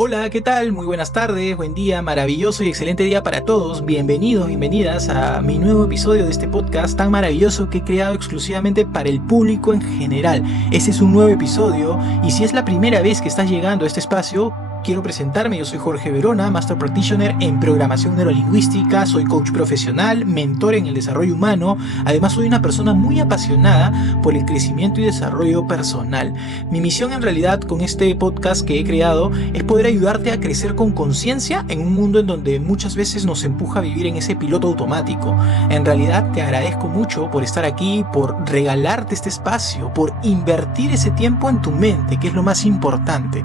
Hola, ¿qué tal? Muy buenas tardes, buen día, maravilloso y excelente día para todos. Bienvenidos, bienvenidas a mi nuevo episodio de este podcast tan maravilloso que he creado exclusivamente para el público en general. Este es un nuevo episodio y si es la primera vez que estás llegando a este espacio, quiero presentarme. Yo soy Jorge Verona, Master Practitioner en Programación Neurolingüística, soy coach profesional, mentor en el desarrollo humano, además soy una persona muy apasionada por el crecimiento y desarrollo personal. Mi misión en realidad con este podcast que he creado es poder ayudarte a crecer con conciencia en un mundo en donde muchas veces nos empuja a vivir en ese piloto automático. En realidad te agradezco mucho por estar aquí, por regalarte este espacio, por invertir ese tiempo en tu mente, que es lo más importante.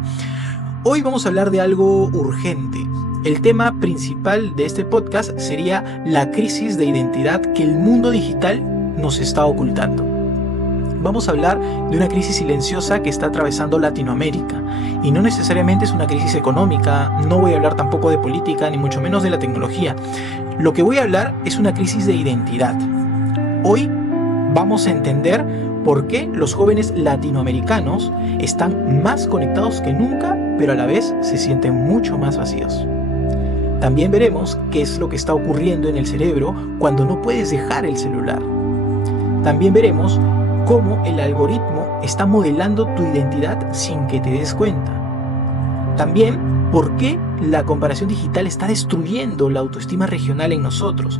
Hoy vamos a hablar de algo urgente. El tema principal de este podcast sería la crisis de identidad que el mundo digital nos está ocultando. Vamos a hablar de una crisis silenciosa que está atravesando Latinoamérica. Y no necesariamente es una crisis económica, no voy a hablar tampoco de política, ni mucho menos de la tecnología. Lo que voy a hablar es una crisis de identidad. Hoy vamos a entender por qué los jóvenes latinoamericanos están más conectados que nunca, pero a la vez se sienten mucho más vacíos. También veremos qué es lo que está ocurriendo en el cerebro cuando no puedes dejar el celular. También veremos cómo el algoritmo está modelando tu identidad sin que te des cuenta. También por qué la comparación digital está destruyendo la autoestima regional en nosotros.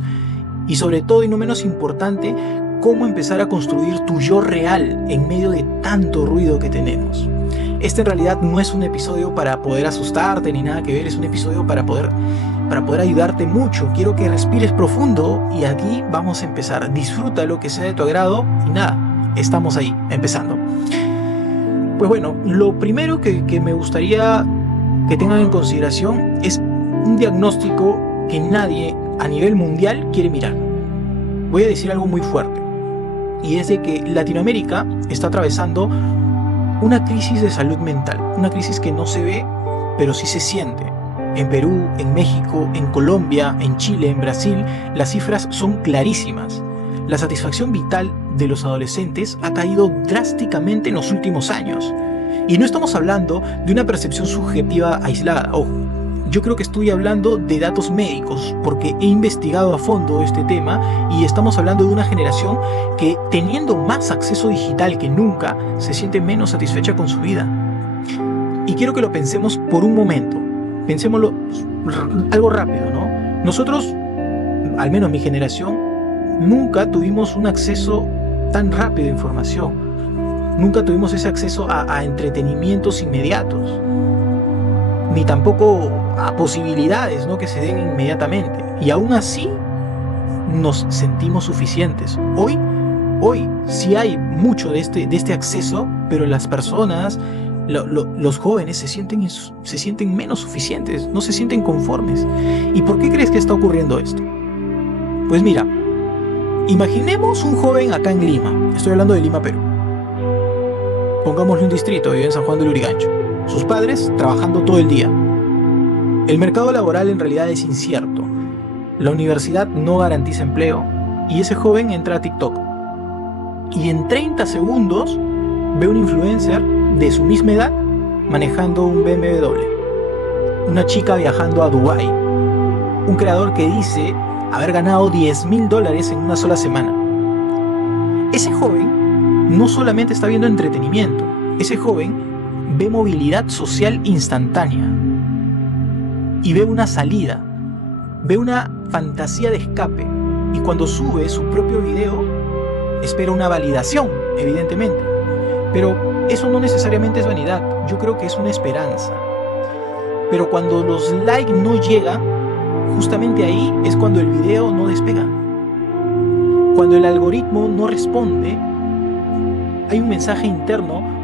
Y sobre todo, y no menos importante, cómo empezar a construir tu yo real en medio de tanto ruido que tenemos. Este en realidad no es un episodio para poder asustarte ni nada que ver, es un episodio para poder ayudarte mucho. Quiero que respires profundo y aquí vamos a empezar. Disfruta lo que sea de tu agrado y nada, estamos ahí, empezando. Pues bueno, lo primero que me gustaría que tengan en consideración es un diagnóstico que nadie a nivel mundial quiere mirar. Voy a decir algo muy fuerte. Y es de que Latinoamérica está atravesando una crisis de salud mental, una crisis que no se ve, pero sí se siente. En Perú, en México, en Colombia, en Chile, en Brasil, las cifras son clarísimas. La satisfacción vital de los adolescentes ha caído drásticamente en los últimos años. Y no estamos hablando de una percepción subjetiva aislada, ojo. Yo creo que estoy hablando de datos médicos porque he investigado a fondo este tema y estamos hablando de una generación que, teniendo más acceso digital que nunca, se siente menos satisfecha con su vida. Y quiero que lo pensemos por un momento. Pensémoslo algo rápido, ¿no? Nosotros, al menos mi generación, nunca tuvimos un acceso tan rápido a información. Nunca tuvimos ese acceso a entretenimientos inmediatos. Ni tampoco a posibilidades, ¿no?, que se den inmediatamente. Y aún así nos sentimos suficientes. Hoy sí hay mucho de este acceso, pero las personas, los jóvenes se sienten menos suficientes, no se sienten conformes. ¿Y por qué crees que está ocurriendo esto? Pues mira, imaginemos un joven acá en Lima. Estoy hablando de Lima, Perú. Pongámosle un distrito, vive en San Juan del Lurigancho. Sus padres trabajando todo el día. El mercado laboral en realidad es incierto. La universidad no garantiza empleo y ese joven entra a TikTok. Y en 30 segundos ve un influencer de su misma edad manejando un BMW. Una chica viajando a Dubái. Un creador que dice haber ganado $10,000 en una sola semana. Ese joven no solamente está viendo entretenimiento. Ese joven ve movilidad social instantánea y ve una salida, ve una fantasía de escape, y cuando sube su propio video espera una validación, evidentemente, pero eso no necesariamente es vanidad, yo creo que es una esperanza. Pero cuando los likes no llegan, justamente ahí es cuando el video no despega. Cuando el algoritmo no responde, hay un mensaje interno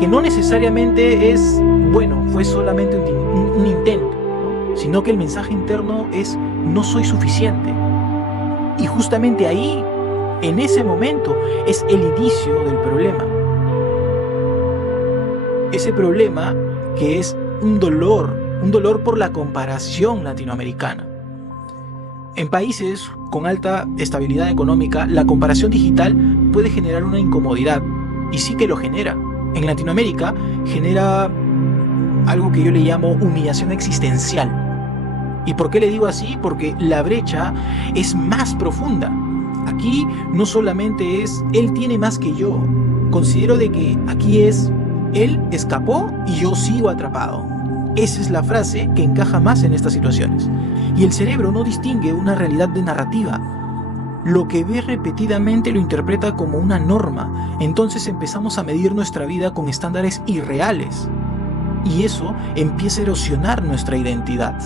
que no necesariamente es, bueno, fue solamente un intento, ¿no?, sino que el mensaje interno es, no soy suficiente. Y justamente ahí, en ese momento, es el inicio del problema. Ese problema que es un dolor, un dolor por la comparación latinoamericana. En países con alta estabilidad económica, la comparación digital puede generar una incomodidad, y sí que lo genera. En Latinoamérica genera algo que yo le llamo humillación existencial. ¿Y por qué le digo así? Porque la brecha es más profunda. Aquí no solamente es él tiene más que yo. Considero de que aquí es él escapó y yo sigo atrapado. Esa es la frase que encaja más en estas situaciones. Y el cerebro no distingue una realidad de narrativa. Lo que ve repetidamente lo interpreta como una norma. Entonces empezamos a medir nuestra vida con estándares irreales. Y eso empieza a erosionar nuestra identidad.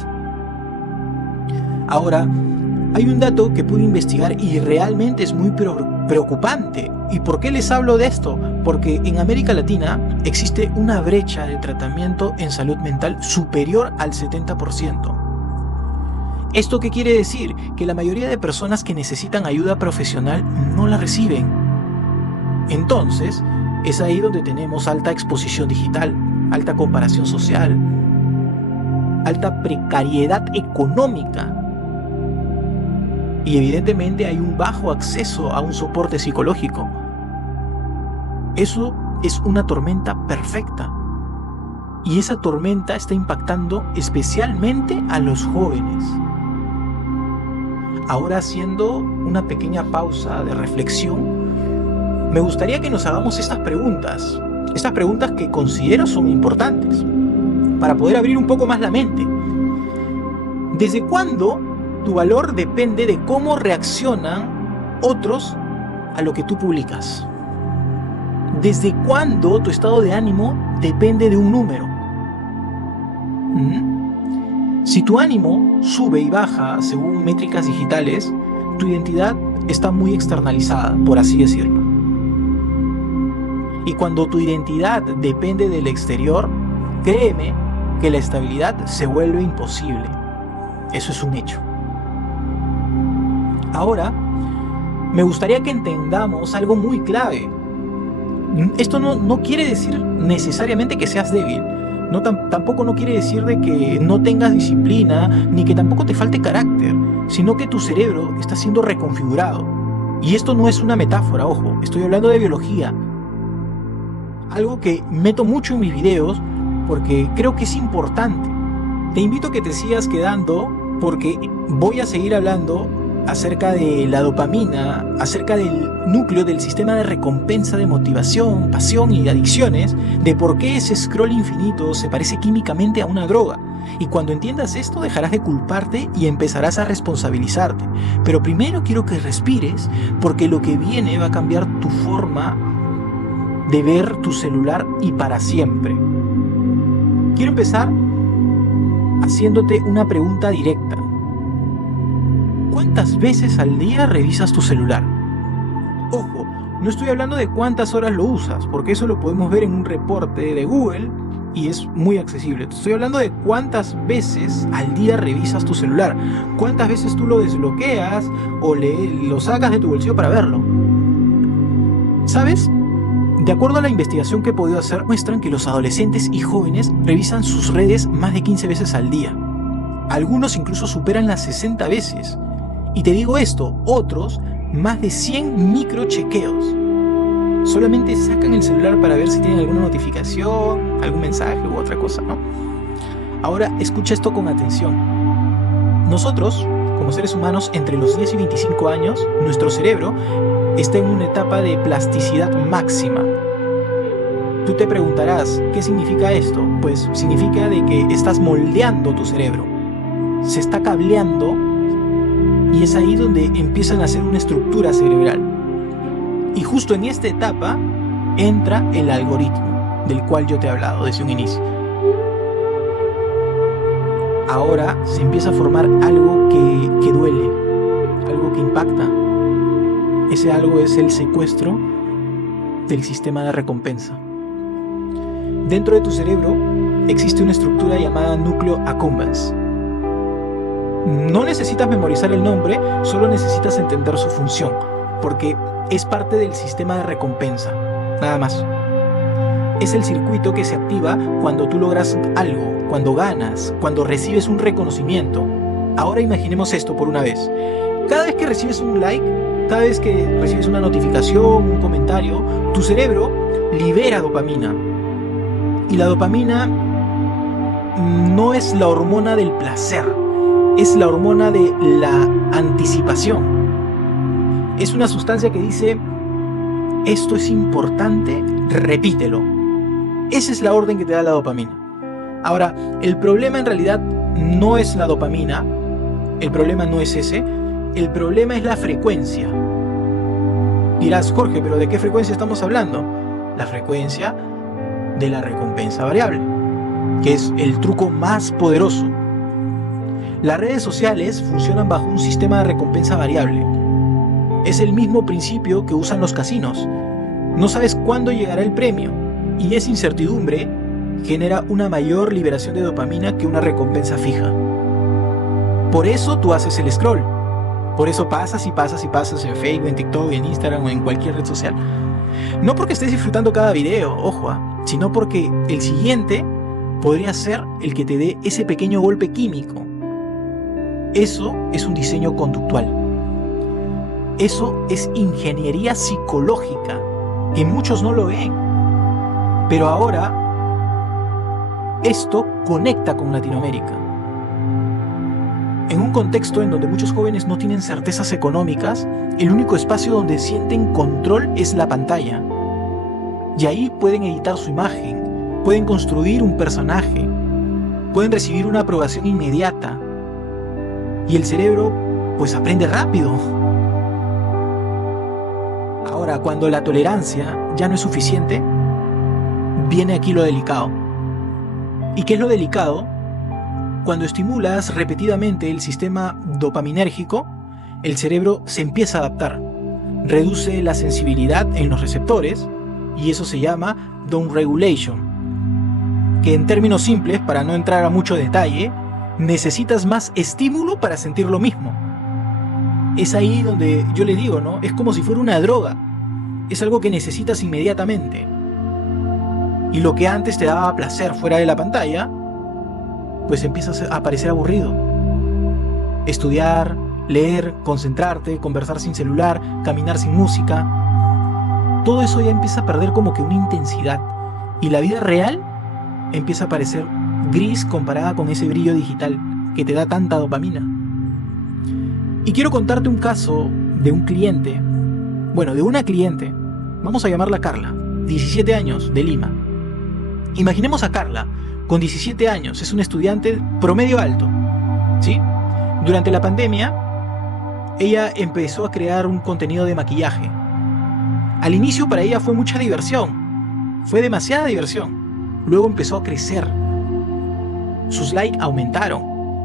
Ahora, hay un dato que pude investigar y realmente es muy preocupante. ¿Y por qué les hablo de esto? Porque en América Latina existe una brecha de tratamiento en salud mental superior al 70%. ¿Esto qué quiere decir? Que la mayoría de personas que necesitan ayuda profesional no la reciben. Entonces, es ahí donde tenemos alta exposición digital, alta comparación social, alta precariedad económica. Y evidentemente hay un bajo acceso a un soporte psicológico. Eso es una tormenta perfecta. Y esa tormenta está impactando especialmente a los jóvenes. Ahora, haciendo una pequeña pausa de reflexión, me gustaría que nos hagamos estas preguntas que considero son importantes, para poder abrir un poco más la mente. ¿Desde cuándo tu valor depende de cómo reaccionan otros a lo que tú publicas? ¿Desde cuándo tu estado de ánimo depende de un número? Si tu ánimo sube y baja según métricas digitales, tu identidad está muy externalizada, por así decirlo. Y cuando tu identidad depende del exterior, créeme que la estabilidad se vuelve imposible. Eso es un hecho. Ahora, me gustaría que entendamos algo muy clave. Esto no quiere decir necesariamente que seas débil. Tampoco no quiere decir de que no tengas disciplina, ni que tampoco te falte carácter, sino que tu cerebro está siendo reconfigurado. Y esto no es una metáfora, ojo, estoy hablando de biología. Algo que meto mucho en mis videos porque creo que es importante. Te invito a que te sigas quedando porque voy a seguir hablando acerca de la dopamina, acerca del núcleo del sistema de recompensa de motivación, pasión y adicciones, de por qué ese scroll infinito se parece químicamente a una droga. Y cuando entiendas esto dejarás de culparte y empezarás a responsabilizarte. Pero primero quiero que respires porque lo que viene va a cambiar tu forma de ver tu celular y para siempre. Quiero empezar haciéndote una pregunta directa. ¿Cuántas veces al día revisas tu celular? Ojo, no estoy hablando de cuántas horas lo usas, porque eso lo podemos ver en un reporte de Google y es muy accesible. Estoy hablando de cuántas veces al día revisas tu celular, cuántas veces tú lo desbloqueas o lo sacas de tu bolsillo para verlo. ¿Sabes? De acuerdo a la investigación que he podido hacer, muestran que los adolescentes y jóvenes revisan sus redes más de 15 veces al día. Algunos incluso superan las 60 veces. Y te digo esto, otros más de 100 microchequeos. Solamente sacan el celular para ver si tienen alguna notificación, algún mensaje u otra cosa, ¿no? Ahora escucha esto con atención. Nosotros, como seres humanos, entre los 10 y 25 años, nuestro cerebro está en una etapa de plasticidad máxima. Tú te preguntarás, ¿qué significa esto? Pues significa de que estás moldeando tu cerebro. Se está cableando y es ahí donde empiezan a hacer una estructura cerebral. Y justo en esta etapa entra el algoritmo del cual yo te he hablado desde un inicio. Ahora se empieza a formar algo que duele, algo que impacta. Ese algo es el secuestro del sistema de recompensa. Dentro de tu cerebro existe una estructura llamada núcleo accumbens. No necesitas memorizar el nombre, solo necesitas entender su función, porque es parte del sistema de recompensa, nada más. es el circuito que se activa cuando tú logras algo, cuando ganas, cuando recibes un reconocimiento. Ahora imaginemos esto por una vez. Cada vez que recibes un like, cada vez que recibes una notificación, un comentario, tu cerebro libera dopamina. Y la dopamina no es la hormona del placer, es la hormona de la anticipación. Es una sustancia que dice, esto es importante, repítelo. Esa es la orden que te da la dopamina. Ahora, el problema en realidad no es la dopamina, el problema no es ese, el problema es la frecuencia. Dirás, Jorge, ¿pero de qué frecuencia estamos hablando? La frecuencia de la recompensa variable, que es el truco más poderoso. Las redes sociales funcionan bajo un sistema de recompensa variable. Es el mismo principio que usan los casinos. No sabes cuándo llegará el premio, y esa incertidumbre genera una mayor liberación de dopamina que una recompensa fija. Por eso tú haces el scroll. Por eso pasas y pasas y pasas en Facebook, en TikTok, en Instagram o en cualquier red social. No porque estés disfrutando cada video, ojo, sino porque el siguiente podría ser el que te dé ese pequeño golpe químico. Eso es un diseño conductual. Eso es ingeniería psicológica, que muchos no lo ven. Pero ahora, esto conecta con Latinoamérica. En un contexto en donde muchos jóvenes no tienen certezas económicas, el único espacio donde sienten control es la pantalla. Y ahí pueden editar su imagen, pueden construir un personaje, pueden recibir una aprobación inmediata. Y el cerebro, pues aprende rápido. Ahora, cuando la tolerancia ya no es suficiente, viene aquí lo delicado. ¿Y qué es lo delicado? Cuando estimulas repetidamente el sistema dopaminérgico, el cerebro se empieza a adaptar, reduce la sensibilidad en los receptores y eso se llama downregulation, que en términos simples, para no entrar a mucho detalle, necesitas más estímulo para sentir lo mismo. Es ahí donde yo le digo, ¿no? Es como si fuera una droga, es algo que necesitas inmediatamente. Y lo que antes te daba placer fuera de la pantalla, pues empieza a parecer aburrido. Estudiar, leer, concentrarte, conversar sin celular, caminar sin música, todo eso ya empieza a perder como que una intensidad. Y la vida real empieza a parecer gris comparada con ese brillo digital que te da tanta dopamina. Y quiero contarte un caso de un cliente, bueno, de una cliente, vamos a llamarla Carla, 17 años, de Lima. Imaginemos a Carla, con 17 años, es una estudiante promedio alto, ¿sí? Durante la pandemia, ella empezó a crear un contenido de maquillaje. Al inicio para ella fue mucha diversión, fue demasiada diversión. Luego empezó a crecer. Sus likes aumentaron,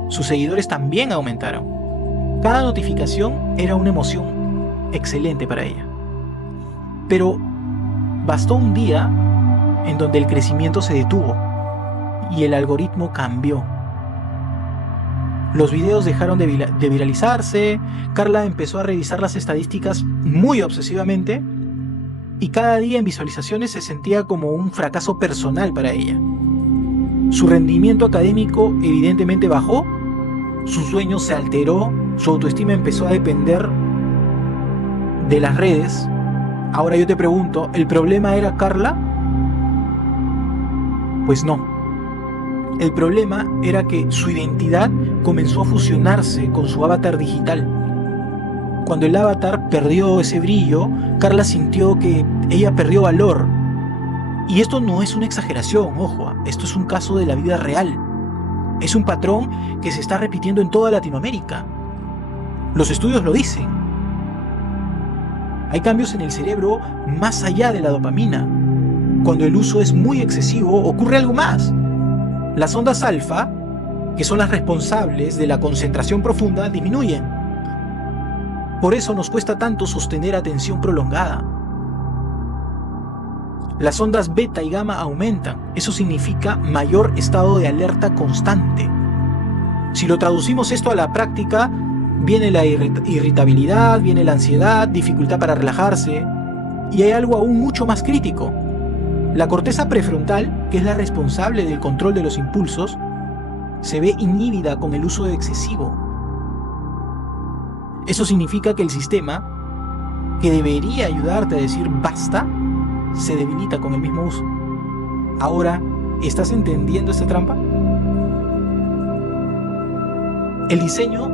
sus seguidores también aumentaron. Cada notificación era una emoción excelente para ella. Pero bastó un día en donde el crecimiento se detuvo y el algoritmo cambió. Los videos dejaron de viralizarse, Carla empezó a revisar las estadísticas muy obsesivamente y cada día en visualizaciones se sentía como un fracaso personal para ella. Su rendimiento académico evidentemente bajó, su sueño se alteró, su autoestima empezó a depender de las redes. Ahora yo te pregunto, ¿el problema era Carla? Pues no. El problema era que su identidad comenzó a fusionarse con su avatar digital. Cuando el avatar perdió ese brillo, Carla sintió que ella perdió valor. Y esto no es una exageración, ojo, esto es un caso de la vida real. Es un patrón que se está repitiendo en toda Latinoamérica. Los estudios lo dicen. Hay cambios en el cerebro más allá de la dopamina. Cuando el uso es muy excesivo, ocurre algo más. Las ondas alfa, que son las responsables de la concentración profunda, disminuyen. Por eso nos cuesta tanto sostener atención prolongada. Las ondas beta y gamma aumentan. Eso significa mayor estado de alerta constante. Si lo traducimos esto a la práctica, viene la irritabilidad, viene la ansiedad, dificultad para relajarse. Y hay algo aún mucho más crítico. La corteza prefrontal, que es la responsable del control de los impulsos, se ve inhibida con el uso excesivo. Eso significa que el sistema, que debería ayudarte a decir basta, se debilita con el mismo uso. Ahora, ¿estás entendiendo esta trampa? El diseño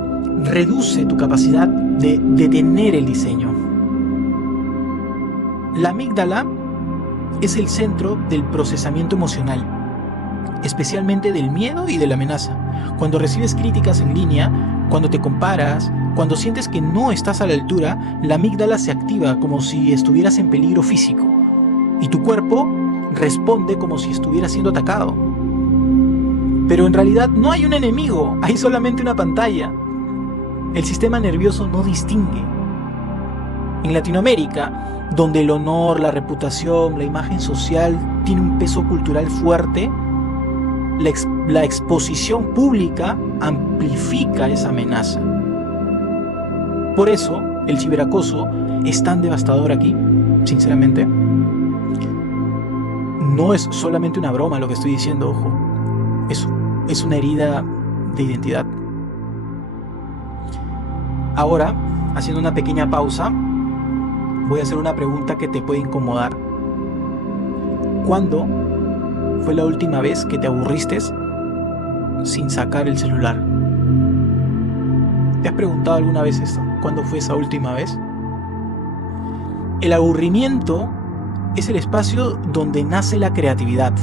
reduce tu capacidad de detener el diseño. La amígdala es el centro del procesamiento emocional, especialmente del miedo y de la amenaza. Cuando recibes críticas en línea, cuando te comparas, cuando sientes que no estás a la altura, la amígdala se activa como si estuvieras en peligro físico y tu cuerpo responde como si estuviera siendo atacado. Pero en realidad no hay un enemigo, hay solamente una pantalla. El sistema nervioso no distingue. En Latinoamérica, donde el honor, la reputación, la imagen social tiene un peso cultural fuerte, la exposición pública amplifica esa amenaza. Por eso, el ciberacoso es tan devastador aquí, sinceramente. No es solamente una broma lo que estoy diciendo, ojo. Es una herida de identidad. Ahora, haciendo una pequeña pausa, voy a hacer una pregunta que te puede incomodar. ¿Cuándo fue la última vez que te aburriste sin sacar el celular? ¿Te has preguntado alguna vez esto? ¿Cuándo fue esa última vez? El aburrimiento es el espacio donde nace la creatividad.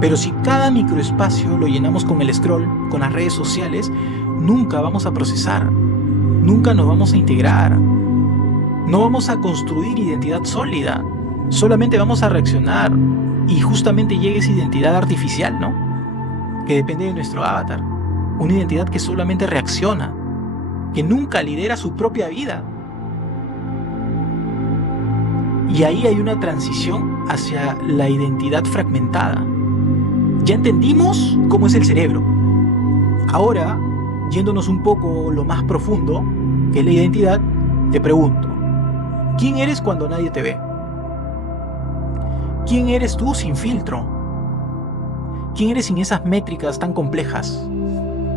Pero si cada microespacio lo llenamos con el scroll, con las redes sociales, nunca vamos a procesar, nunca nos vamos a integrar, no vamos a construir identidad sólida, solamente vamos a reaccionar y justamente llega esa identidad artificial, ¿no? Que depende de nuestro avatar, una identidad que solamente reacciona, que nunca lidera su propia vida. Y ahí hay una transición hacia la identidad fragmentada. Ya entendimos cómo es el cerebro. Ahora, yéndonos un poco lo más profundo, que es la identidad, te pregunto, ¿quién eres cuando nadie te ve? ¿Quién eres tú sin filtro? ¿Quién eres sin esas métricas tan complejas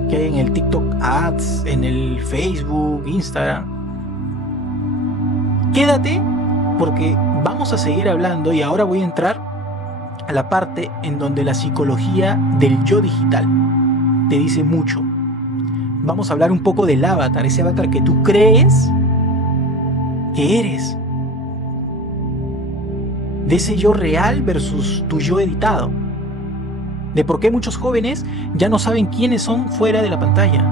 que hay en el TikTok Ads, en el Facebook, Instagram? Quédate porque vamos a seguir hablando y ahora voy a entrar a la parte en donde la psicología del yo digital te dice mucho. Vamos a hablar un poco del avatar, ese avatar que tú crees que eres, de ese yo real versus tu yo editado, de por qué muchos jóvenes ya no saben quiénes son fuera de la pantalla.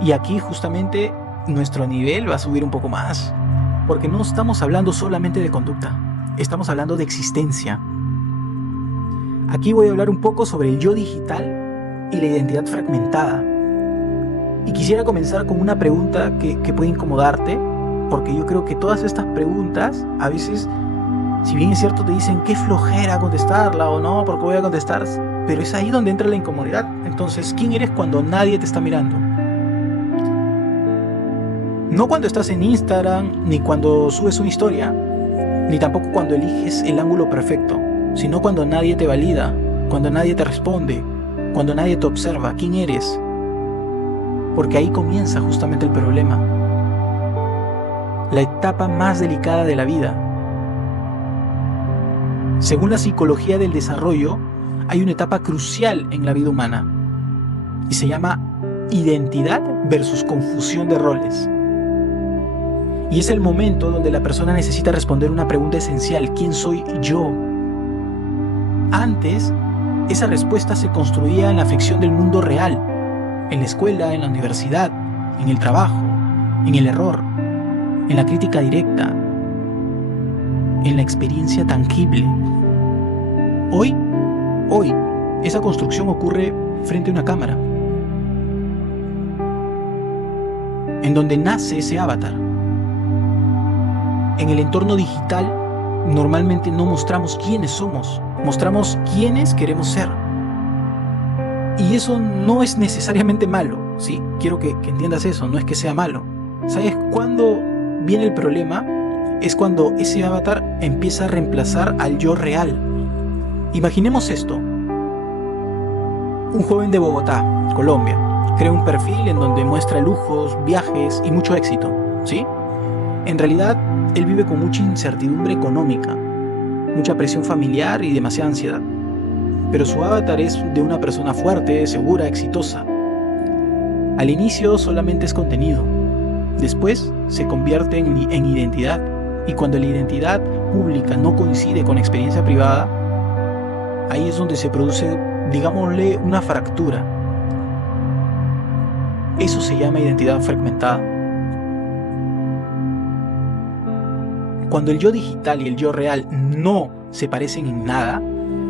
Y aquí justamente nuestro nivel va a subir un poco más, porque no estamos hablando solamente de conducta, estamos hablando de existencia. Aquí voy a hablar un poco sobre el yo digital y la identidad fragmentada. Y quisiera comenzar con una pregunta que puede incomodarte, porque yo creo que todas estas preguntas, a veces, si bien es cierto, te dicen qué flojera contestarla o no, porque voy a contestar, pero es ahí donde entra la incomodidad. Entonces, ¿quién eres cuando nadie te está mirando? No cuando estás en Instagram, ni cuando subes una historia, ni tampoco cuando eliges el ángulo perfecto, sino cuando nadie te valida, cuando nadie te responde, cuando nadie te observa. ¿Quién eres? Porque ahí comienza justamente el problema. La etapa más delicada de la vida. Según la psicología del desarrollo, hay una etapa crucial en la vida humana y se llama identidad versus confusión de roles. Y es el momento donde la persona necesita responder una pregunta esencial: ¿quién soy yo? Antes, esa respuesta se construía en la fricción del mundo real, en la escuela, en la universidad, en el trabajo, en el error, en la crítica directa, en la experiencia tangible. Hoy, esa construcción ocurre frente a una cámara, en donde nace ese avatar. En el entorno digital, normalmente no mostramos quiénes somos, mostramos quiénes queremos ser. Y eso no es necesariamente malo, ¿sí? Quiero que entiendas eso, no es que sea malo. ¿Sabes cuándo viene el problema? es cuando ese avatar empieza a reemplazar al yo real. Imaginemos esto. Un joven de Bogotá, Colombia, crea un perfil en donde muestra lujos, viajes y mucho éxito, ¿sí? En realidad, él vive con mucha incertidumbre económica, mucha presión familiar y demasiada ansiedad. Pero su avatar es de una persona fuerte, segura, exitosa. Al inicio solamente es contenido, después se convierte en identidad, y cuando la identidad pública no coincide con la experiencia privada, ahí es donde se produce, digámosle, una fractura. Eso se llama identidad fragmentada. Cuando el yo digital y el yo real no se parecen en nada,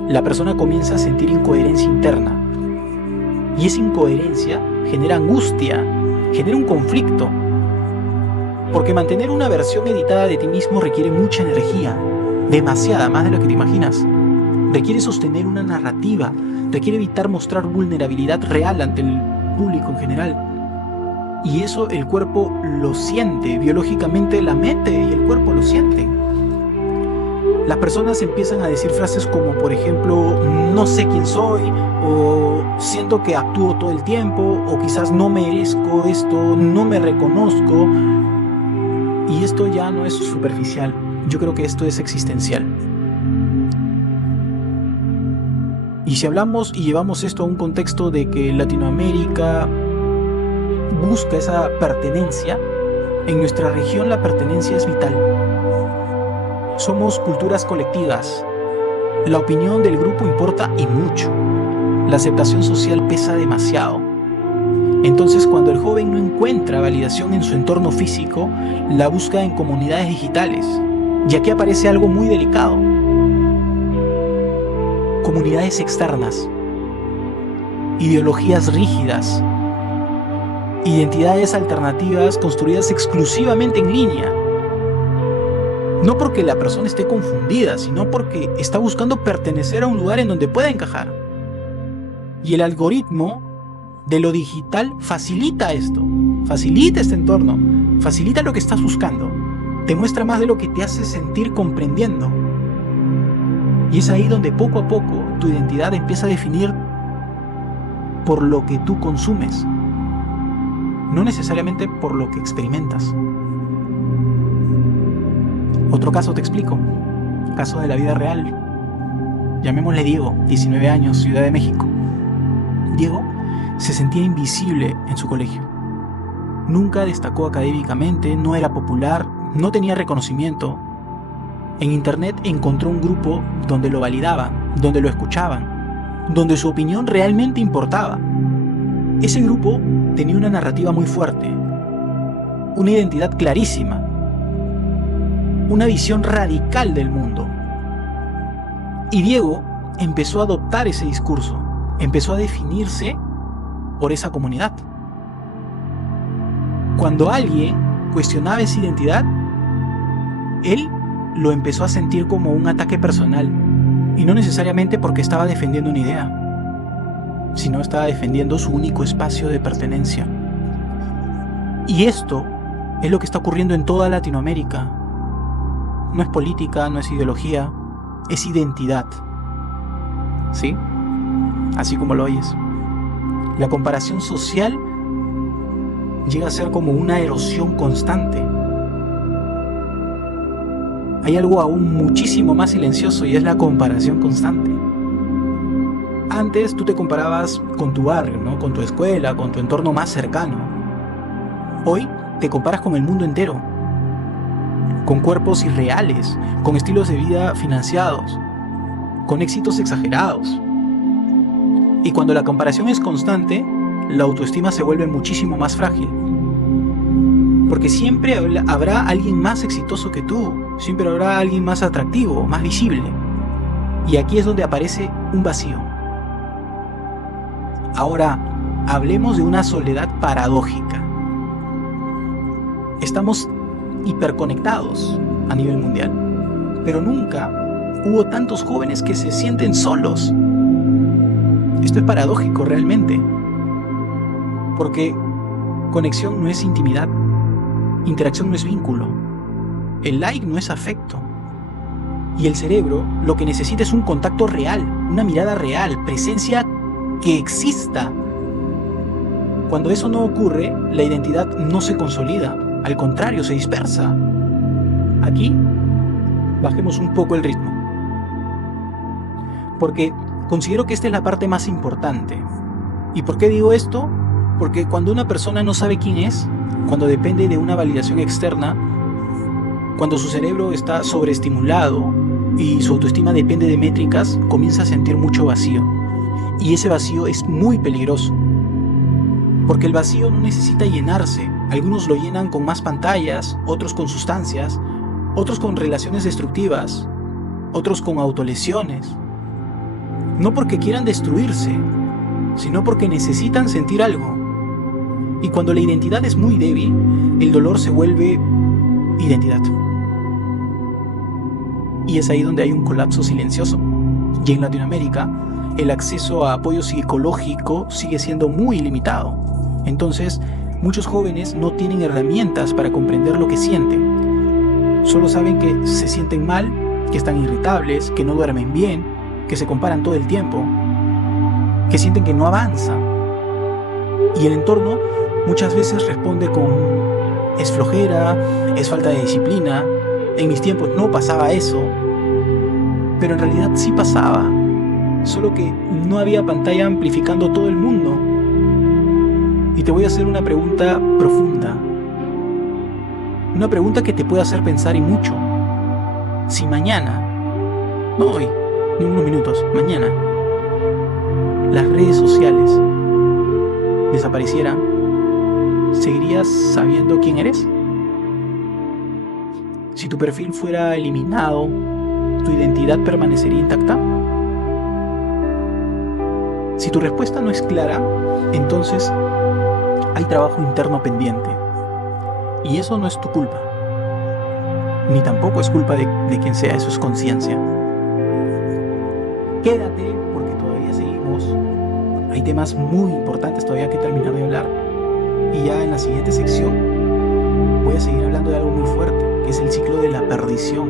la persona comienza a sentir incoherencia interna. Y esa incoherencia genera angustia, genera un conflicto. Porque mantener una versión editada de ti mismo requiere mucha energía, demasiada, más de lo que te imaginas. Requiere sostener una narrativa, requiere evitar mostrar vulnerabilidad real ante el público en general. Y eso el cuerpo lo siente, biológicamente la mente y el cuerpo lo sienten. Las personas empiezan a decir frases como, por ejemplo, no sé quién soy, o siento que actúo todo el tiempo, o quizás no merezco esto, no me reconozco. Y esto ya no es superficial, yo creo que esto es existencial. Y si hablamos y llevamos esto a un contexto de que Latinoamérica busca esa pertenencia, en nuestra región la pertenencia es vital. Somos culturas colectivas. La opinión del grupo importa y mucho. La aceptación social pesa demasiado. Entonces, cuando el joven no encuentra validación en su entorno físico, la busca en comunidades digitales. Y aquí aparece algo muy delicado. Comunidades externas. Ideologías rígidas. Identidades alternativas construidas exclusivamente en línea. No porque la persona esté confundida, sino porque está buscando pertenecer a un lugar en donde pueda encajar. Y el algoritmo de lo digital facilita esto, facilita este entorno, facilita lo que estás buscando, te muestra más de lo que te hace sentir comprendiendo. Y es ahí donde poco a poco tu identidad empieza a definir por lo que tú consumes, no necesariamente por lo que experimentas. Otro caso te explico, caso de la vida real. Llamémosle Diego, 19 años, Ciudad de México. Diego se sentía invisible en su colegio. Nunca destacó académicamente, no era popular, no tenía reconocimiento. En internet encontró un grupo donde lo validaban, donde lo escuchaban, donde su opinión realmente importaba. Ese grupo tenía una narrativa muy fuerte, una identidad clarísima, una visión radical del mundo. Y Diego empezó a adoptar ese discurso, empezó a definirse por esa comunidad. Cuando alguien cuestionaba esa identidad, él lo empezó a sentir como un ataque personal, y no necesariamente porque estaba defendiendo una idea, sino estaba defendiendo su único espacio de pertenencia. Y esto es lo que está ocurriendo en toda Latinoamérica. No es política, no es ideología, es identidad. ¿Sí? Así como lo oyes. La comparación social llega a ser como una erosión constante. Hay algo aún muchísimo más silencioso y es la comparación constante. Antes tú te comparabas con tu barrio, ¿no? Con tu escuela, con tu entorno más cercano. Hoy te comparas con el mundo entero, con cuerpos irreales, con estilos de vida financiados, con éxitos exagerados. Y cuando la comparación es constante, la autoestima se vuelve muchísimo más frágil. Porque siempre habrá alguien más exitoso que tú, siempre habrá alguien más atractivo, más visible. Y aquí es donde aparece un vacío. Ahora, hablemos de una soledad paradójica. Estamos hiperconectados a nivel mundial, pero nunca hubo tantos jóvenes que se sienten solos. Esto es paradójico realmente, porque conexión no es intimidad, interacción no es vínculo, El like no es afecto. Y el cerebro lo que necesita es un contacto real, una mirada real, presencia que exista. Cuando eso no ocurre, la identidad no se consolida, al contrario, se dispersa. Aquí, bajemos un poco el ritmo. Porque considero que esta es la parte más importante. ¿Y por qué digo esto? Porque cuando una persona no sabe quién es, cuando depende de una validación externa, cuando su cerebro está sobreestimulado y su autoestima depende de métricas, comienza a sentir mucho vacío. Y ese vacío es muy peligroso. Porque el vacío no necesita llenarse. Algunos lo llenan con más pantallas, otros con sustancias, otros con relaciones destructivas, otros con autolesiones. No porque quieran destruirse, sino porque necesitan sentir algo. Y cuando la identidad es muy débil, el dolor se vuelve identidad. Y es ahí donde hay un colapso silencioso. Y en Latinoamérica, el acceso a apoyo psicológico sigue siendo muy limitado. Entonces, muchos jóvenes no tienen herramientas para comprender lo que sienten. Solo saben que se sienten mal, que están irritables, que no duermen bien, que se comparan todo el tiempo, que sienten que no avanzan. Y el entorno muchas veces responde con: es flojera, es falta de disciplina, en mis tiempos no pasaba eso. Pero en realidad sí pasaba, solo que no había pantalla amplificando todo el mundo. Y te voy a hacer una pregunta profunda, una pregunta que te puede hacer pensar y mucho. Si mañana, no hoy, ni unos minutos, mañana, las redes sociales desaparecieran, ¿seguirías sabiendo quién eres? Si tu perfil fuera eliminado, ¿tu identidad permanecería intacta? Si tu respuesta no es clara, entonces hay trabajo interno pendiente. Y eso no es tu culpa. Ni tampoco es culpa de quien sea, eso es conciencia. Quédate porque todavía seguimos. Hay temas muy importantes todavía que terminar de hablar. Y ya en la siguiente sección voy a seguir hablando de algo muy fuerte, que es el ciclo de la perdición.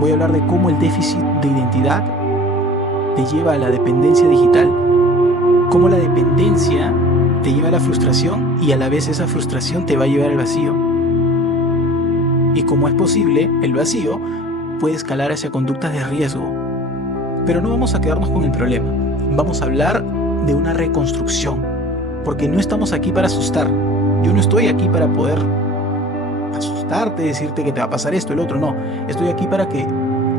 Voy a hablar de cómo el déficit de identidad te lleva a la dependencia digital, cómo la dependencia te lleva a la frustración y a la vez esa frustración te va a llevar al vacío. Y como es posible, el vacío puede escalar hacia conductas de riesgo. Pero no vamos a quedarnos con el problema, vamos a hablar de una reconstrucción, porque no estamos aquí para asustar. Yo no estoy aquí para poder asustarte, decirte que te va a pasar esto, el otro, no. Estoy aquí para que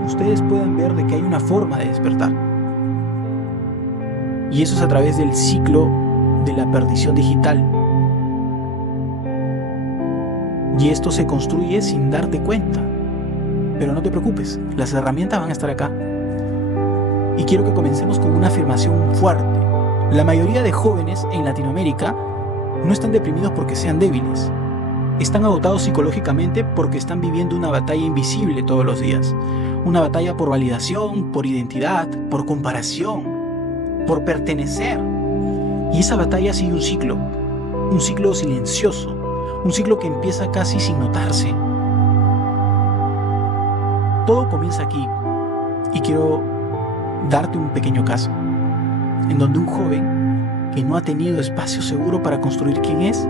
ustedes puedan ver de que hay una forma de despertar. Y eso es a través del ciclo de la perdición digital. Y esto se construye sin darte cuenta. Pero no te preocupes, las herramientas van a estar acá. Y quiero que comencemos con una afirmación fuerte. La mayoría de jóvenes en Latinoamérica no están deprimidos porque sean débiles. Están agotados psicológicamente porque están viviendo una batalla invisible todos los días. Una batalla por validación, por identidad, por comparación, por pertenecer. Y esa batalla sigue un ciclo silencioso, un ciclo que empieza casi sin notarse. Todo comienza aquí, y quiero darte un pequeño caso, en donde un joven que no ha tenido espacio seguro para construir quién es,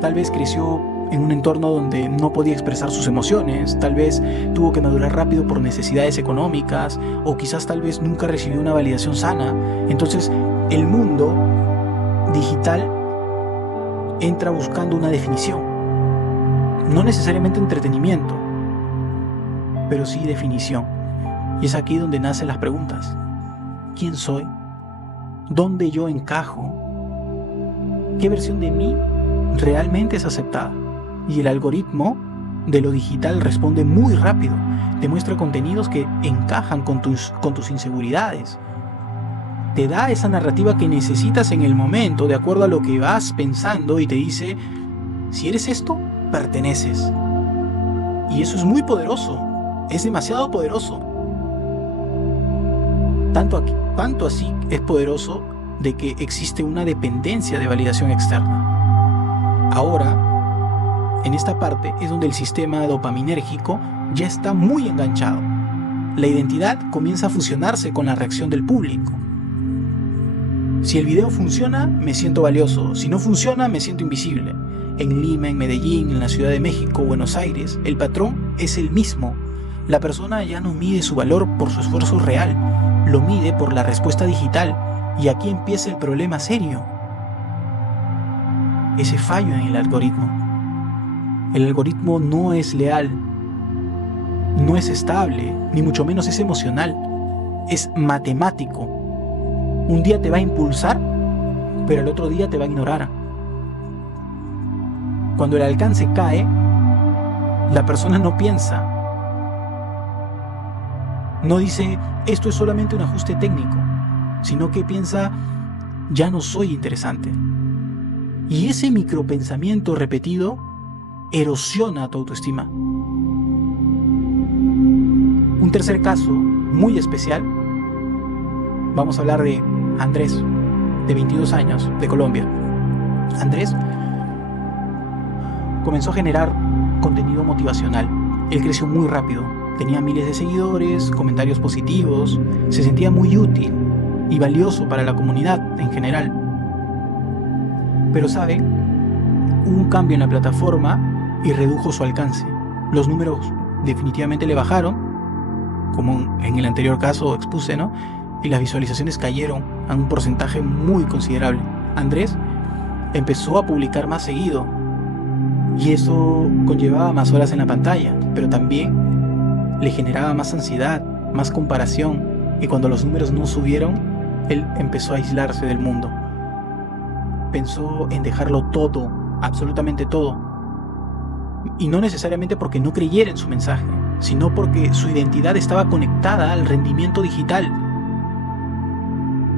tal vez creció en un entorno donde no podía expresar sus emociones, tal vez tuvo que madurar rápido por necesidades económicas, o quizás tal vez nunca recibió una validación sana. Entonces el mundo digital entra buscando una definición, no necesariamente entretenimiento, pero sí definición. Y es aquí donde nacen las preguntas: ¿quién soy? ¿Dónde yo encajo? ¿Qué versión de mí realmente es aceptada? Y el algoritmo de lo digital responde muy rápido, te muestra contenidos que encajan con tus inseguridades, te da esa narrativa que necesitas en el momento de acuerdo a lo que vas pensando, y te dice: si eres esto, perteneces. Y eso es muy poderoso, es demasiado poderoso. Tanto así es poderoso de que existe una dependencia de validación externa. Ahora, en esta parte es donde el sistema dopaminérgico ya está muy enganchado. La identidad comienza a fusionarse con la reacción del público. Si el video funciona, me siento valioso. Si no funciona, me siento invisible. En Lima, en Medellín, en la Ciudad de México, Buenos Aires, el patrón es el mismo. La persona ya no mide su valor por su esfuerzo real, lo mide por la respuesta digital. Y aquí empieza el problema serio. Ese fallo en el algoritmo. El algoritmo no es leal, no es estable, ni mucho menos es emocional. Es matemático. Un día te va a impulsar, pero el otro día te va a ignorar. Cuando el alcance cae, la persona no piensa. No dice, esto es solamente un ajuste técnico, sino que piensa, ya no soy interesante. Y ese micropensamiento repetido erosiona tu autoestima. Un tercer caso muy especial, vamos a hablar de Andrés, de 22 años, de Colombia. Andrés comenzó a generar contenido motivacional. Él creció muy rápido, tenía miles de seguidores, comentarios positivos, se sentía muy útil y valioso para la comunidad en general. Pero ¿saben? Hubo un cambio en la plataforma y redujo su alcance. Los números definitivamente le bajaron, como en el anterior caso expuse, ¿no? Y las visualizaciones cayeron a un porcentaje muy considerable. Andrés empezó a publicar más seguido y eso conllevaba más horas en la pantalla, pero también le generaba más ansiedad, más comparación, y cuando los números no subieron, él empezó a aislarse del mundo. Pensó en dejarlo todo, absolutamente todo, y no necesariamente porque no creyera en su mensaje, sino porque su identidad estaba conectada al rendimiento digital.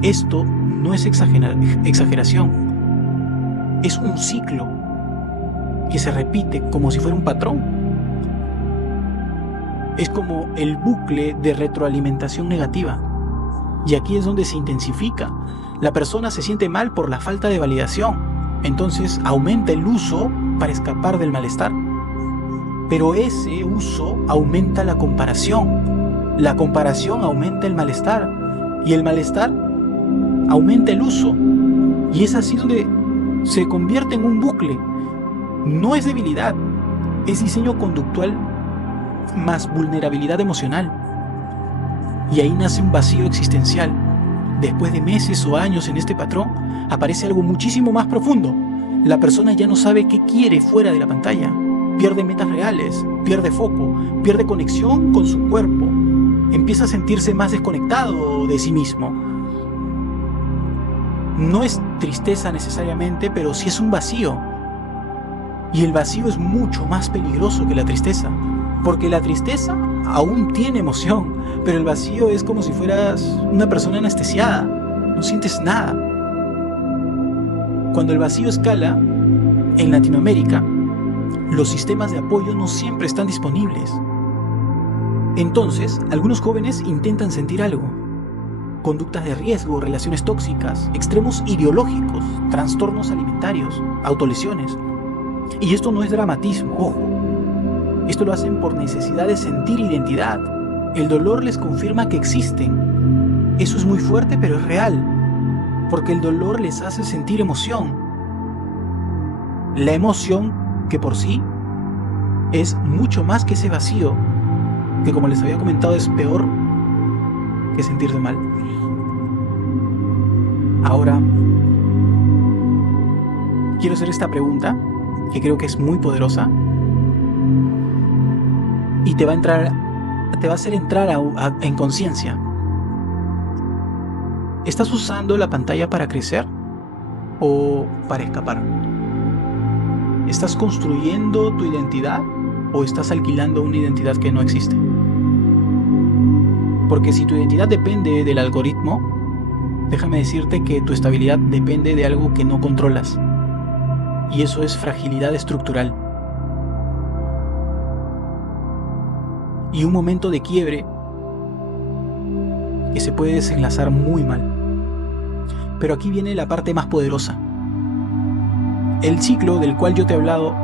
Esto no es exageración, es un ciclo que se repite como si fuera un patrón. Es como el bucle de retroalimentación negativa, y aquí es donde se intensifica. La persona se siente mal por la falta de validación, entonces aumenta el uso para escapar del malestar. Pero ese uso aumenta la comparación aumenta el malestar, y el malestar aumenta el uso, y es así donde se convierte en un bucle. No es debilidad, es diseño conductual más vulnerabilidad emocional, y ahí nace un vacío existencial. Después de meses o años en este patrón, aparece algo muchísimo más profundo. La persona ya no sabe qué quiere fuera de la pantalla, pierde metas reales, pierde foco, pierde conexión con su cuerpo, empieza a sentirse más desconectado de sí mismo. No es tristeza necesariamente, pero sí es un vacío. Y el vacío es mucho más peligroso que la tristeza, porque la tristeza aún tiene emoción, pero el vacío es como si fueras una persona anestesiada, no sientes nada. Cuando el vacío escala, en Latinoamérica, los sistemas de apoyo no siempre están disponibles. Entonces, algunos jóvenes intentan sentir algo. Conductas de riesgo, relaciones tóxicas, extremos ideológicos, trastornos alimentarios, autolesiones. Y esto no es dramatismo, ojo. Esto lo hacen por necesidad de sentir identidad. El dolor les confirma que existen. Eso es muy fuerte, pero es real, porque el dolor les hace sentir emoción. La emoción, que por sí es mucho más que ese vacío, que como les había comentado es peor que sentirse mal. Ahora, quiero hacer esta pregunta, que creo que es muy poderosa, y te va a hacer entrar en conciencia. ¿Estás usando la pantalla para crecer o para escapar? ¿Estás construyendo tu identidad o estás alquilando una identidad que no existe? Porque si tu identidad depende del algoritmo, déjame decirte que tu estabilidad depende de algo que no controlas. Y eso es fragilidad estructural. Y un momento de quiebre que se puede desenlazar muy mal. Pero aquí viene la parte más poderosa. El ciclo del cual yo te he hablado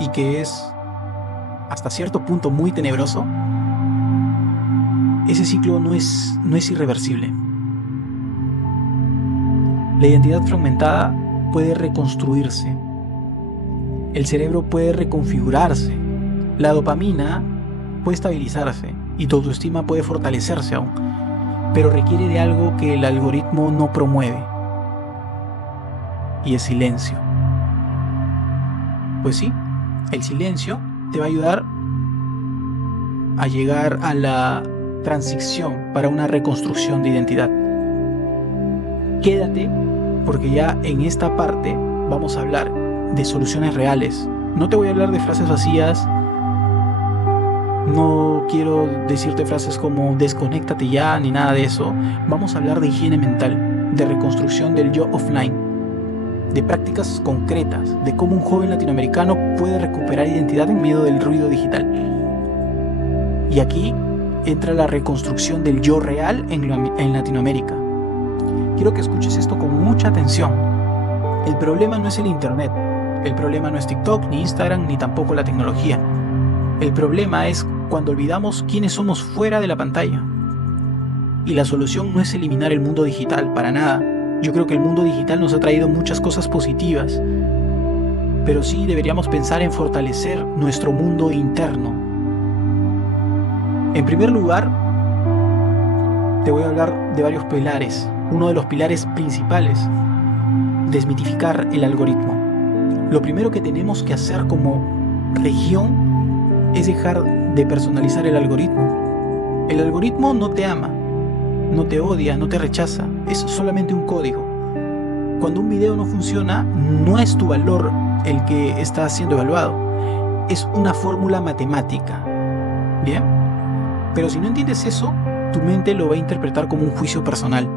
y que es hasta cierto punto muy tenebroso, ese ciclo no es irreversible. La identidad fragmentada puede reconstruirse. El cerebro puede reconfigurarse. La dopamina puede estabilizarse y tu autoestima puede fortalecerse aún, pero requiere de algo que el algoritmo no promueve, y es silencio. Pues sí, el silencio te va a ayudar a llegar a la transición para una reconstrucción de identidad. Quédate, porque ya en esta parte vamos a hablar de soluciones reales. No te voy a hablar de frases vacías. No quiero decirte frases como desconéctate ya, ni nada de eso. Vamos a hablar de higiene mental, de reconstrucción del yo offline, de prácticas concretas, de cómo un joven latinoamericano puede recuperar identidad en medio del ruido digital. Y aquí entra la reconstrucción del yo real en Latinoamérica. Quiero que escuches esto con mucha atención. El problema no es el internet, el problema no es TikTok, ni Instagram, ni tampoco la tecnología. El problema es cuando olvidamos quiénes somos fuera de la pantalla. Y la solución no es eliminar el mundo digital, para nada. Yo creo que el mundo digital nos ha traído muchas cosas positivas, pero sí deberíamos pensar en fortalecer nuestro mundo interno. En primer lugar, te voy a hablar de varios pilares. Uno de los pilares principales, desmitificar el algoritmo. Lo primero que tenemos que hacer como región es dejar de personalizar el algoritmo. El algoritmo no te ama, no te odia, no te rechaza, es solamente un código. Cuando un video no funciona, no es tu valor el que está siendo evaluado, es una fórmula matemática. ¿Bien? Pero si no entiendes eso, tu mente lo va a interpretar como un juicio personal.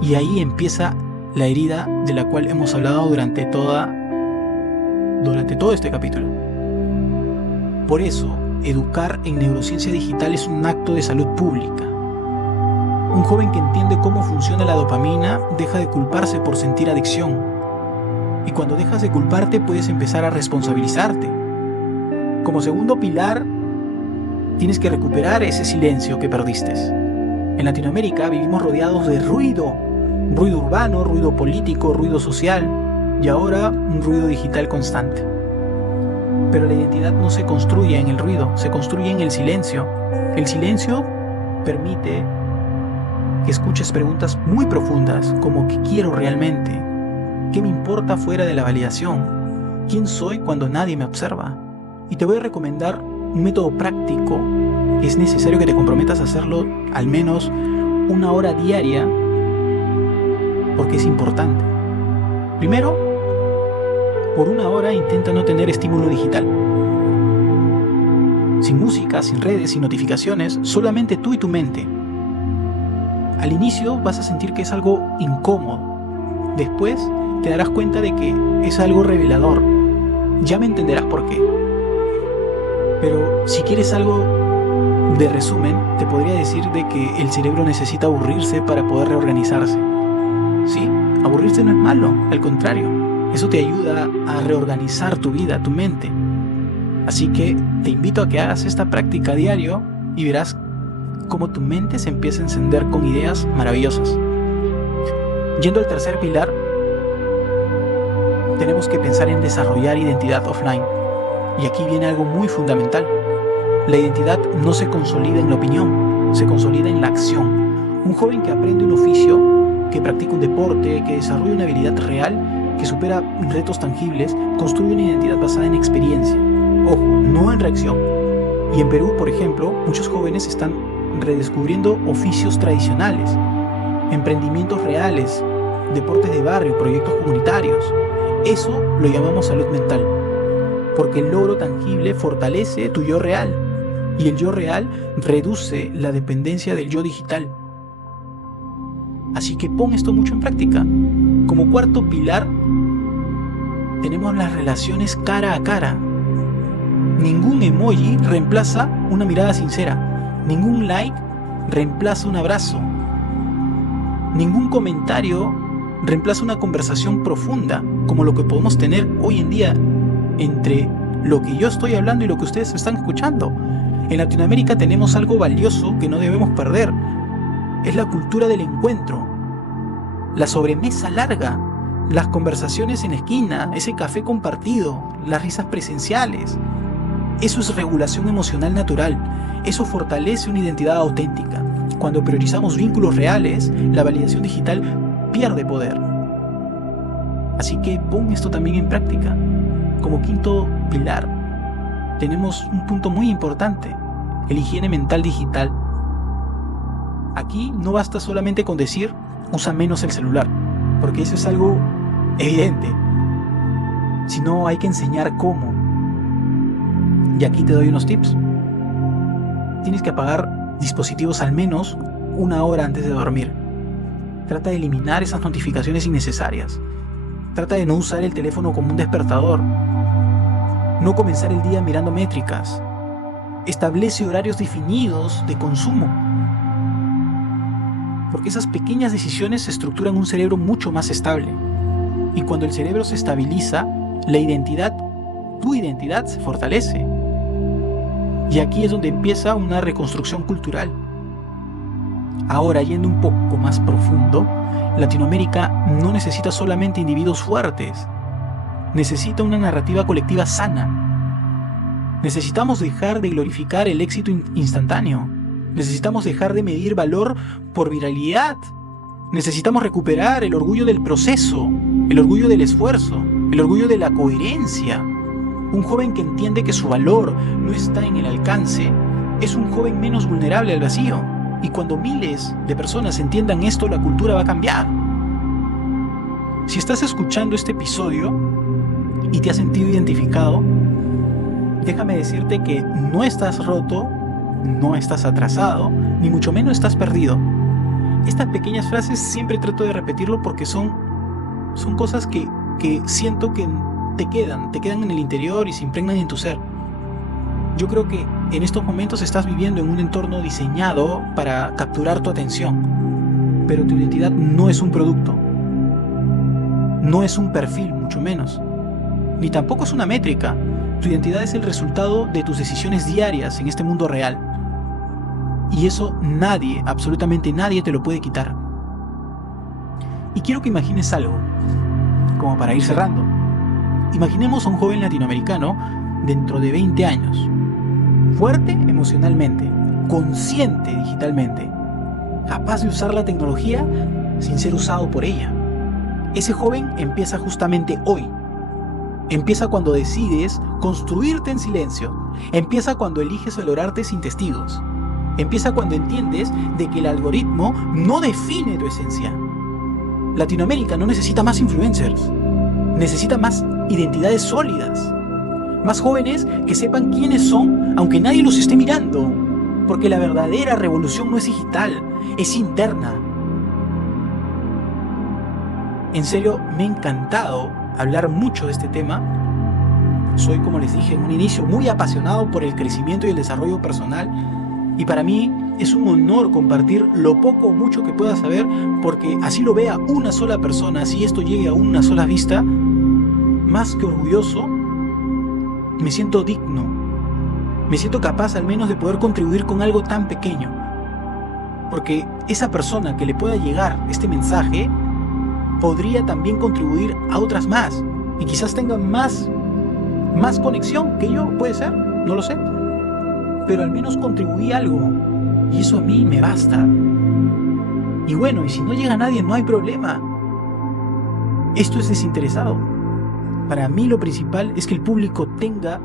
Y ahí empieza la herida de la cual hemos hablado durante todo este capítulo. Por eso, educar en neurociencia digital es un acto de salud pública. Un joven que entiende cómo funciona la dopamina deja de culparse por sentir adicción. Y cuando dejas de culparte, puedes empezar a responsabilizarte. Como segundo pilar, tienes que recuperar ese silencio que perdiste. En Latinoamérica vivimos rodeados de ruido urbano, ruido político, ruido social y ahora un ruido digital constante. Pero la identidad no se construye en el ruido, se construye en el silencio. El silencio permite que escuches preguntas muy profundas como ¿qué quiero realmente? ¿Qué me importa fuera de la validación? ¿Quién soy cuando nadie me observa? Y te voy a recomendar un método práctico que es necesario que te comprometas a hacerlo al menos 1 hora diaria, porque es importante. Primero, por 1 hora intenta no tener estímulo digital. Sin música, sin redes, sin notificaciones, solamente tú y tu mente. Al inicio vas a sentir que es algo incómodo. Después te darás cuenta de que es algo revelador. Ya me entenderás por qué. Pero si quieres algo de resumen, te podría decir de que el cerebro necesita aburrirse para poder reorganizarse. ¿Sí? Aburrirse no es malo, al contrario. Eso te ayuda a reorganizar tu vida, tu mente. Así que te invito a que hagas esta práctica a diario y verás cómo tu mente se empieza a encender con ideas maravillosas. Yendo al tercer pilar, tenemos que pensar en desarrollar identidad offline. Y aquí viene algo muy fundamental. La identidad no se consolida en la opinión, se consolida en la acción. Un joven que aprende un oficio, que practica un deporte, que desarrolla una habilidad real, que supera retos tangibles, construye una identidad basada en experiencia. Ojo, no en reacción. Y en Perú, por ejemplo, muchos jóvenes están redescubriendo oficios tradicionales, emprendimientos reales, deportes de barrio, proyectos comunitarios. Eso lo llamamos salud mental, porque el logro tangible fortalece tu yo real y el yo real reduce la dependencia del yo digital. Así que pon esto mucho en práctica. Como cuarto pilar, tenemos las relaciones cara a cara. Ningún emoji reemplaza una mirada sincera. Ningún like reemplaza un abrazo. Ningún comentario reemplaza una conversación profunda, como lo que podemos tener hoy en día entre lo que yo estoy hablando y lo que ustedes están escuchando. En Latinoamérica tenemos algo valioso que no debemos perder. Es la cultura del encuentro, la sobremesa larga, las conversaciones en la esquina, ese café compartido, las risas presenciales. Eso es regulación emocional natural. Eso fortalece una identidad auténtica. Cuando priorizamos vínculos reales, la validación digital pierde poder. Así que pon esto también en práctica. Como quinto pilar, tenemos un punto muy importante: el higiene mental digital. Aquí no basta solamente con decir usa menos el celular, porque eso es algo evidente, sino hay que enseñar cómo. Y aquí te doy unos tips. Tienes que apagar dispositivos al menos 1 hora antes de dormir. Trata de eliminar esas notificaciones innecesarias. Trata de no usar el teléfono como un despertador. No comenzar el día mirando métricas. Establece horarios definidos de consumo. Porque esas pequeñas decisiones estructuran un cerebro mucho más estable. Y cuando el cerebro se estabiliza, tu identidad se fortalece. Y aquí es donde empieza una reconstrucción cultural. Ahora, yendo un poco más profundo, Latinoamérica no necesita solamente individuos fuertes. Necesita una narrativa colectiva sana. Necesitamos dejar de glorificar el éxito instantáneo. Necesitamos dejar de medir valor por viralidad. Necesitamos recuperar el orgullo del proceso, el orgullo del esfuerzo, el orgullo de la coherencia. Un joven que entiende que su valor no está en el alcance es un joven menos vulnerable al vacío. Y cuando miles de personas entiendan esto, la cultura va a cambiar. Si estás escuchando este episodio y te has sentido identificado, déjame decirte que no estás roto, no estás atrasado, ni mucho menos estás perdido. Estas pequeñas frases siempre trato de repetirlo porque son cosas que siento que te quedan en el interior y se impregnan en tu ser. Yo creo que en estos momentos estás viviendo en un entorno diseñado para capturar tu atención, pero tu identidad no es un producto, no es un perfil, mucho menos, ni tampoco es una métrica. Tu identidad es el resultado de tus decisiones diarias en este mundo real. Y eso nadie, absolutamente nadie te lo puede quitar. Y quiero que imagines algo, como para ir cerrando. Imaginemos a un joven latinoamericano dentro de 20 años, fuerte emocionalmente, consciente digitalmente, capaz de usar la tecnología sin ser usado por ella. Ese joven empieza justamente hoy. Empieza cuando decides construirte en silencio. Empieza cuando eliges valorarte sin testigos. Empieza cuando entiendes de que el algoritmo no define tu esencia. Latinoamérica no necesita más influencers. Necesita más identidades sólidas. Más jóvenes que sepan quiénes son, aunque nadie los esté mirando. Porque la verdadera revolución no es digital, es interna. En serio, me ha encantado hablar mucho de este tema. Soy, como les dije en un inicio, muy apasionado por el crecimiento y el desarrollo personal. Y para mí es un honor compartir lo poco o mucho que pueda saber, porque así lo vea una sola persona, así esto llegue a una sola vista, más que orgulloso, me siento digno. Me siento capaz al menos de poder contribuir con algo tan pequeño. Porque esa persona que le pueda llegar este mensaje podría también contribuir a otras más. Y quizás tenga más conexión que yo, puede ser, no lo sé. Pero al menos contribuí algo. Y eso a mí me basta. Y bueno, y si no llega nadie, no hay problema. Esto es desinteresado. Para mí lo principal es que el público tenga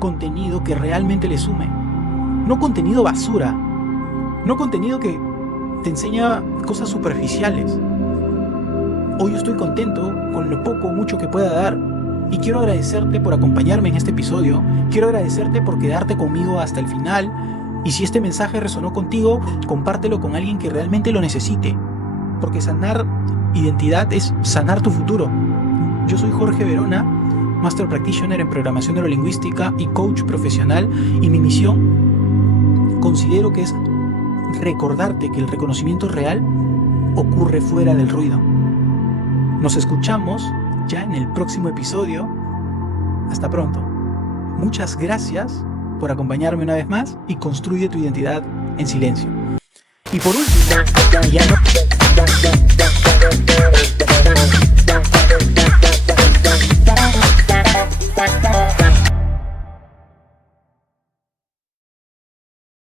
contenido que realmente le sume. No contenido basura. No contenido que te enseña cosas superficiales. Hoy yo estoy contento con lo poco o mucho que pueda dar. Y quiero agradecerte por acompañarme en este episodio. Quiero agradecerte por quedarte conmigo hasta el final. Y si este mensaje resonó contigo, compártelo con alguien que realmente lo necesite. Porque sanar identidad es sanar tu futuro. Yo soy Jorge Verona, Master Practitioner en Programación Neurolingüística y Coach Profesional. Y mi misión, considero que es recordarte que el reconocimiento real ocurre fuera del ruido. Nos escuchamos ya en el próximo episodio. Hasta pronto. muchas gracias por acompañarme una vez más y construye tu identidad en silencio. Y por último, ya no...